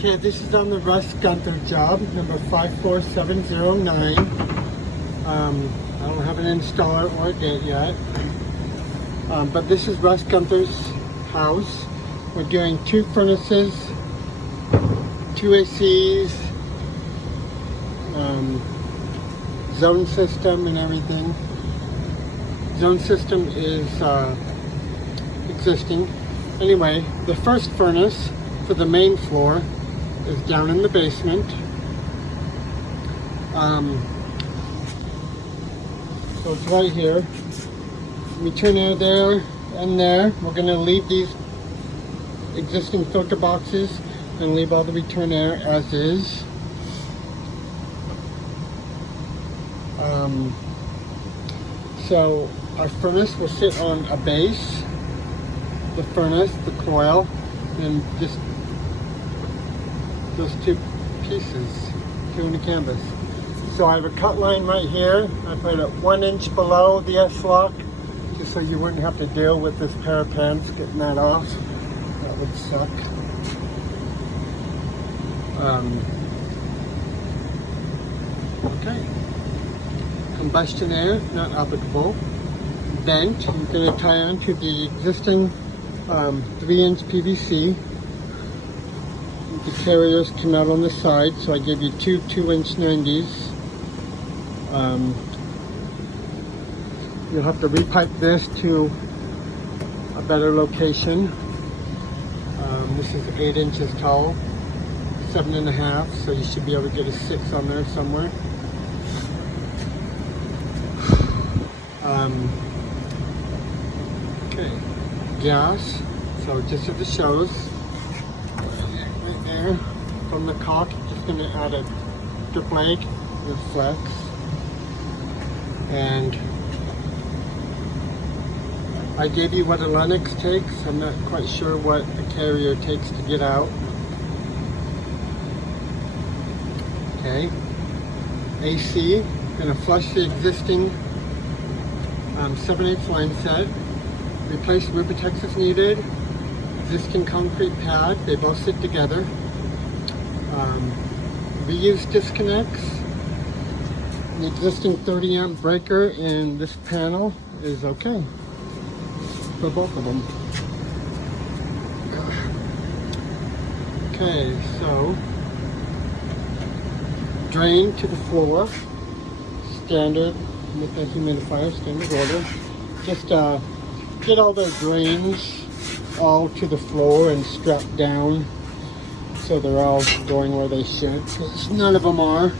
Okay, this is on the Russ Gunther job, number 54709. I don't have an installer or a date yet. But this is Russ Gunther's house. We're doing 2 furnaces, 2 ACs, zone system and everything. Zone system is existing. Anyway, the first furnace for the main floor is down in the basement. So it's right here. Return air there and there. We're going to leave these existing filter boxes and leave all the return air as is. So our furnace will sit on a base, the furnace, the coil, and just those 2 pieces, 2 in the canvas. So I have a cut line right here. I put it 1 inch below the S-lock, just so you wouldn't have to deal with this pair of pants getting that off. That would suck. Okay. Combustion air, not applicable. Vent, you're going to tie on to the existing 3-inch PVC. The carriers come out on the side, so I gave you 2 2-inch 90s. You'll have to repipe this to a better location. This is 8 inches tall, 7.5, so you should be able to get a 6 on there somewhere. Okay, gas, so just as it shows, right there, from the caulk, just going to add a drip leg with flex, and I gave you what a Lennox takes. I'm not quite sure what a carrier takes to get out. Okay, AC, going to flush the existing 7/8 line set, replace Rubatex if needed, existing concrete pad, they both sit together, reuse disconnects, the existing 30 amp breaker in this panel is okay for both of them. Okay, so drain to the floor, standard with the humidifier, standard order. Just get all the drains all to the floor and strapped down so they're all going where they should, because none of them are.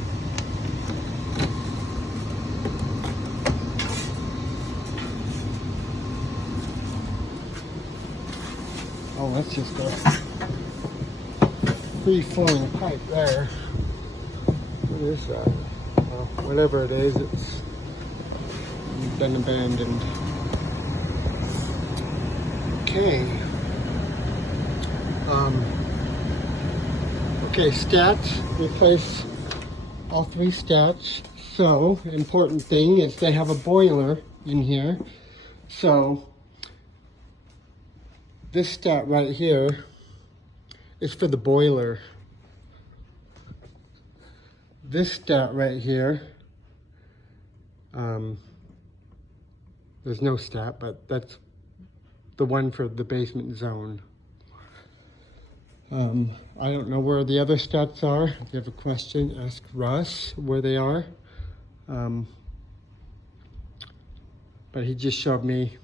Oh, that's just a free-flowing pipe there. What is that? Well, whatever it is, it's been abandoned. Okay. Okay, stats. Replace all 3 stats. So, important thing is they have a boiler in here. So, this stat right here is for the boiler. This stat right here, there's no stat, but that's the one for the basement zone. I don't know where the other stats are. If you have a question, ask Russ where they are. But he just showed me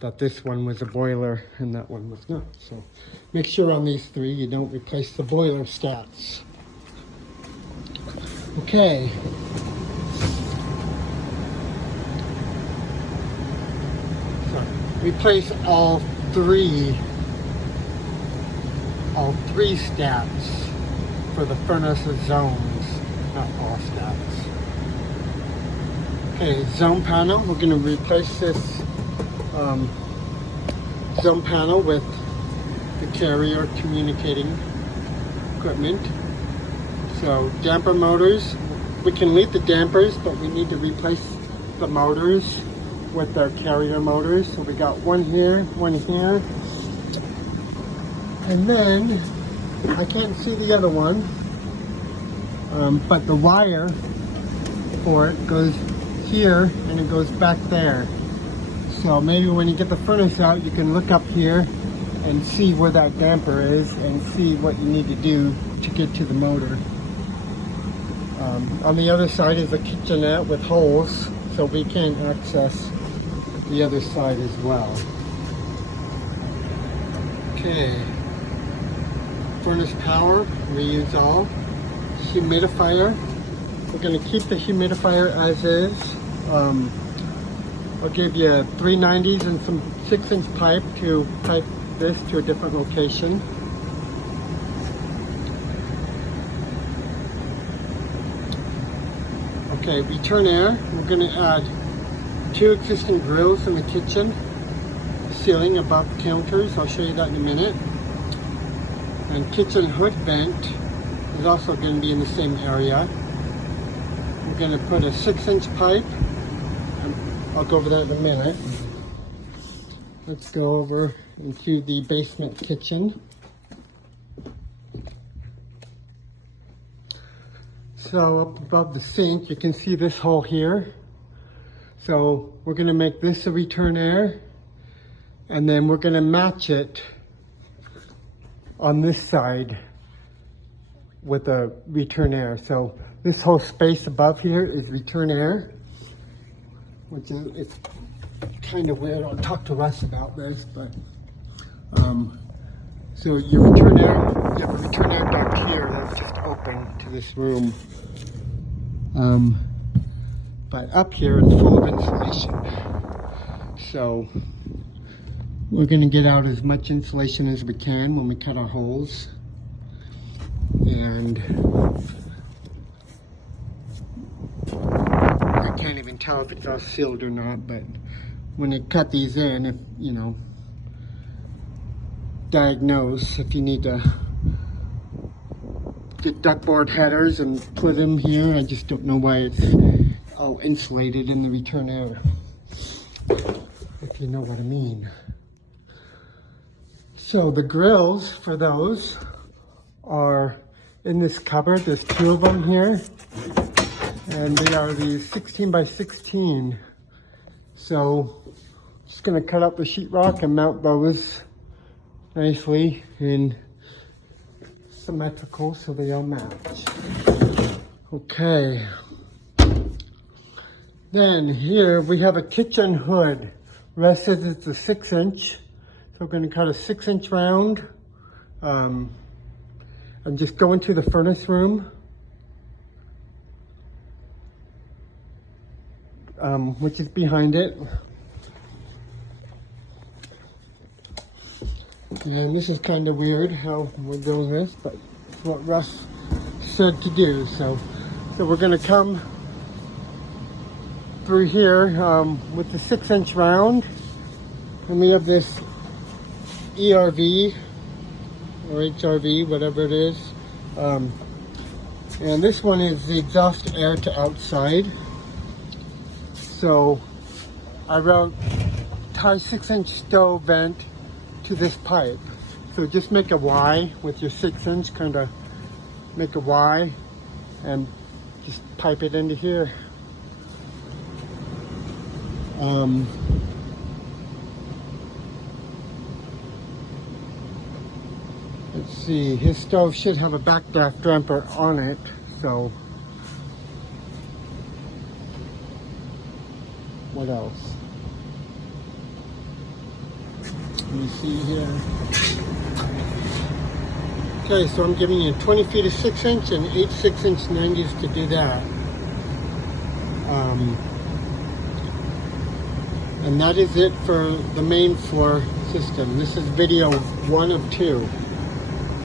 that this one was a boiler and that one was not. So make sure on these 3 you don't replace the boiler stats. Okay. So replace all 3 stats for the furnace zones, not all stats. Okay, zone panel. We're going to replace this zone panel with the carrier communicating equipment. So damper motors, we can leave the dampers, but we need to replace the motors with our carrier motors. So we got one here, and then I can't see the other one, but the wire for it goes here and it goes back there. So maybe when you get the furnace out, you can look up here and see where that damper is and see what you need to do to get to the motor. On the other side is a kitchenette with holes, so we can access the other side as well. Okay, furnace power, we use all. Humidifier, we're going to keep the humidifier as is. I'll give you 390s and some 6-inch pipe to pipe this to a different location. Okay, return air, we're going to add 2 existing grills in the kitchen, ceiling above counters. I'll show you that in a minute. And kitchen hood vent is also going to be in the same area. We're going to put a 6-inch pipe. I'll go over that in a minute. Let's go over into the basement kitchen. So up above the sink, you can see this hole here. So we're going to make this a return air, and then we're going to match it on this side with a return air. So this whole space above here is return air, which is, it's kind of weird. I'll talk to Russ about this, but so your return air, you have a return air duct here that's just open to this room. But up here it's full of insulation. So we're going to get out as much insulation as we can when we cut our holes. And I can't even tell if it's all sealed or not, but when you cut these in, if you know, diagnose if you need to get ductboard headers and put them here. I just don't know why it's all insulated in the return air, if you know what I mean. So the grills for those are in this cupboard. There's 2 of them here, and they are these 16 by 16. So just gonna cut out the sheetrock and mount those nicely in symmetrical so they all match. Okay. Then here we have a kitchen hood. Russ says it's a 6-inch. So we're going to cut a 6-inch round and just go into the furnace room, which is behind it. And this is kind of weird how we're doing this, but it's what Russ said to do. So we're going to come through here with the 6-inch round, and we have this ERV or HRV, whatever it is, and this one is the exhaust air to outside. So I wrote tie 6-inch stove vent to this pipe. So just make a Y with your 6-inch, kind of make a Y and just pipe it into here. Let's see, his stove should have a backdraft damper on it, so what else? Let me see here. Okay, so I'm giving you 20 feet of 6-inch and 8 6-inch 90s to do that. And that is it for the main floor system. This is video 1 of 2.